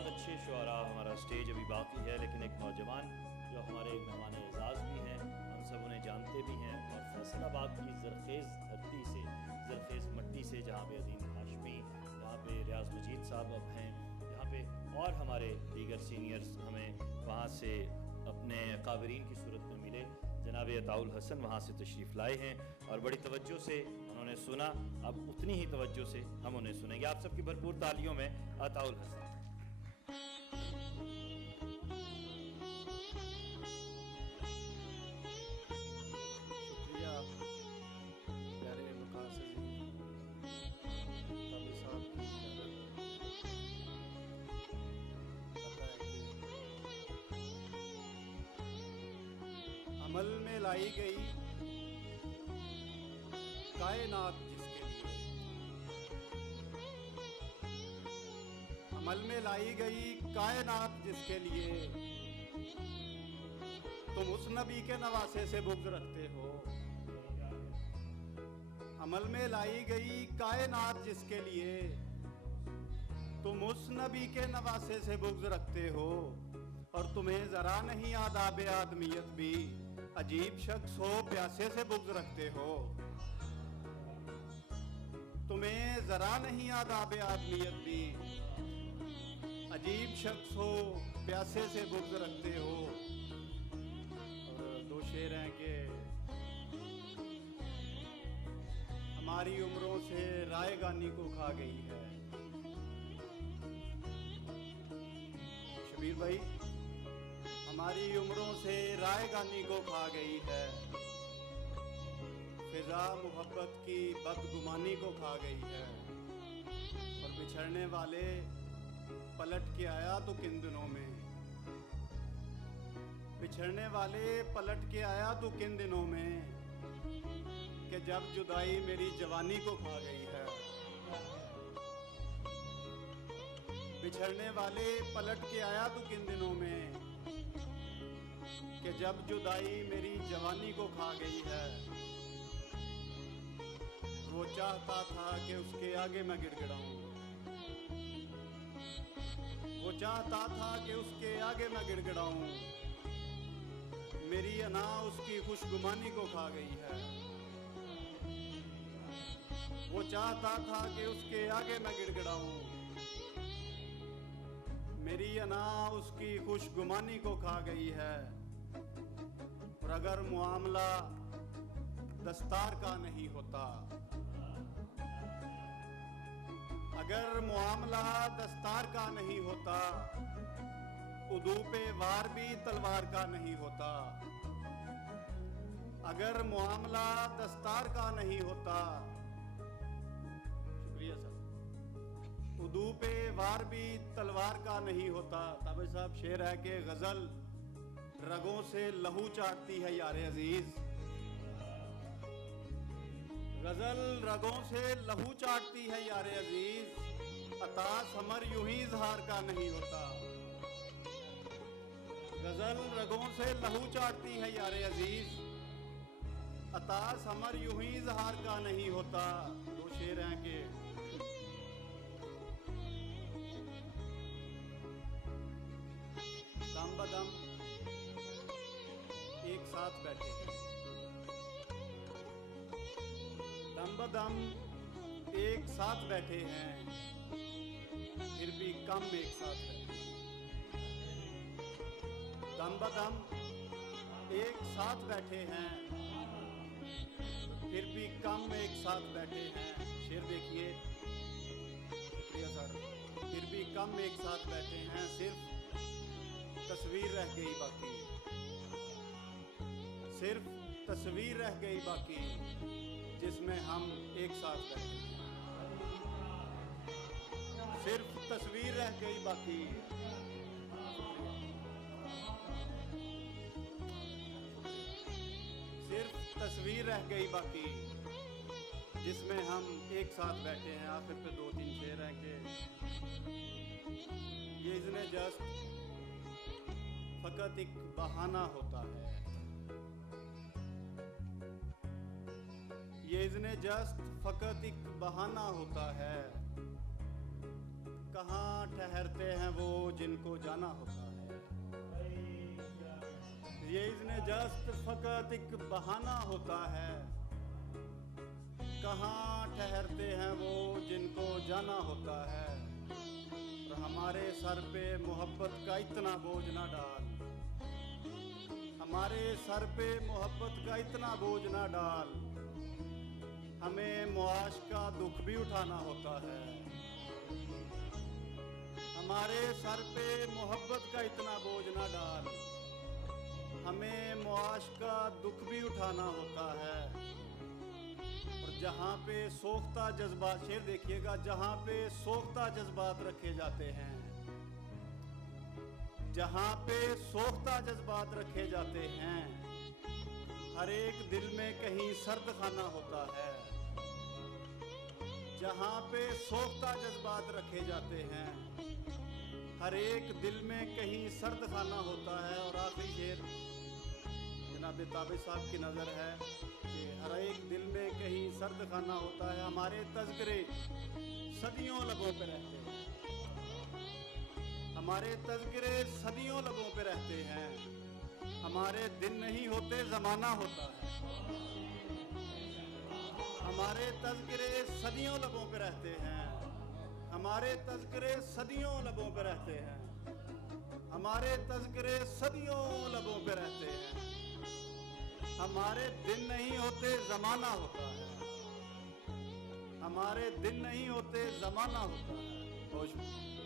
बहुत अच्छे शुआरा, हमारा स्टेज अभी बाकी है, लेकिन एक नौजवान जो हमारे मेहमान एजाज़ भी हैं, हम सब उन्हें जानते भी हैं। और फैसलाबाद की ज़रख़ेज़ धरती से, ज़रख़ेज़ मट्टी से, जहाँ पे अदीम हाशमी, जहाँ पे रियाज़ मजीद साहब अब हैं, जहाँ पे और हमारे दीगर सीनियर्स हमें वहाँ से अपने काबरीन की सूरत में मिले, जनाब अताउल हसन वहाँ से तशरीफ़ लाए हैं और बड़ी तवज्जो से उन्होंने सुना। अब उतनी ही तवज्जो से हम उन्हें सुनेंगे। आप सबकी भरपूर तालियों में अताउल हसन। शुक्रिया प्यारे वकास अजीज ताबी साहब की पता है कि अमल में लाई गई कायनात जिसके लिए, अमल में लाई गई कायनात जिसके लिए, तुम उस नबी के नवासे से बुग़्ज़ रखते हो। अमल में लाई गई कायनात जिसके लिए, तुम उस नबी के नवासे से बुग़्ज़ रखते हो। और तुम्हें ज़रा नहीं आदाब आदमियत भी, अजीब शख्स हो प्यासे से बुग़्ज़ रखते हो। तुम्हें ज़रा नहीं आदाब आदमियत भी, अजीब शख्स हो प्यासे से बुग़्ज़ रखते हो। और दो शेर हैं कि हमारी उम्रों से रायगानी को खा गई है। शबीर भाई, हमारी उम्रों से रायगानी को खा गई है, फिजा मोहब्बत की बदगुमानी को खा गई है। और बिछड़ने वाले पलट के आया तो किन दिनों में, बिछड़ने वाले पलट के आया तो किन दिनों में, कि जब जुदाई मेरी जवानी को खा गई है। बिछड़ने वाले पलट के आया तो किन दिनों में, कि जब जुदाई मेरी जवानी को खा गई है। वो चाहता था कि उसके आगे मैं गिड़गिड़ाऊं, वो चाहता था कि उसके आगे मैं गिड़गिड़ाऊं, मेरी अना उसकी खुशगुमानी को खा गई है। वो चाहता था कि उसके आगे मैं गिड़गिड़ाऊं, मेरी अना उसकी खुशगुमानी को खा गई है। और अगर मुआमला दस्तार का नहीं होता, अगर मुआमला दस्तार का नहीं होता, उदू पे वार भी तलवार का नहीं होता। अगर मुआमला दस्तार का नहीं होता, शुक्रिया सर, उदू पे वार भी तलवार का नहीं होता। ताबे साहब शेर है कि गजल रगों से लहू चाटती है यारे अजीज, गजल रगों से लहू चाटती है यारे अजीज, अतास हमर यूं ही इजहार का नहीं होता। गजल रगों से लहू चाटती है यारे अजीज, अतास हमर यूं ही इजहार का नहीं होता। दो शेर हैं कि दम बदम एक साथ बैठे हैं, दम बदम एक साथ बैठे हैं, फिर भी कम एक साथ बैठे हैं। दम बदम एक साथ बैठे हैं, फिर भी कम एक साथ बैठे हैं। शेर देखिए, शुक्रिया सर। फिर भी कम एक साथ बैठे हैं, सिर्फ तस्वीर रह गई बाकी, सिर्फ तस्वीर रह गई बाकी, जिसमें हम एक साथ बैठे। सिर्फ तस्वीर रह गई बाकी, सिर्फ तस्वीर रह गई बाकी, जिसमें हम एक साथ बैठे हैं। आखिर पे दो तीन शेर हैं कि ये इज़्ने जस्ट फकत एक बहाना होता है, ये इज़्ने जस्ट फकत एक बहाना होता है। कहाँ ठहरते हैं वो जिनको जाना होता है। ये इसने जस्ट फकत एक बहाना होता है। कहाँ ठहरते हैं वो जिनको जाना होता है। और हमारे सर पे मोहब्बत का इतना बोझ ना डाल, हमारे सर पे मोहब्बत का इतना बोझ ना डाल। हमें मुआश का दुख भी उठाना होता है। हमारे सर पे मोहब्बत का इतना बोझ ना डाल, हमें मुआश का दुख भी उठाना होता है। और जहाँ पे सोख्ता जज्बात, शेर देखिएगा, जहाँ पे सोख्ता जज्बात रखे जाते हैं, जहाँ पे सोख्ता जज्बात रखे जाते हैं, हर एक दिल में कहीं सर्द खाना होता है। जहाँ पे सोख्ता जज्बात रखे जाते हैं, हर एक दिल में कहीं सर्द खाना होता है। और आखिरी शेर जनाब ताबिश साहब की नज़र है कि हर एक दिल में कहीं सर्द खाना होता है। हमारे तज़किरे सदियों लबों पे रहते हैं, हमारे तज़किरे सदियों लबों पे रहते हैं। हमारे दिन नहीं होते ज़माना होता है। हमारे तज़किरे सदियों लबों पे रहते हैं, हमारे तज़किरे सदियों लबों पे रहते हैं, हमारे तज़किरे सदियों लबों पे रहते हैं। हमारे दिन नहीं होते ज़माना होता है, हमारे दिन नहीं होते ज़माना होता है। बहुत शुक्रिया।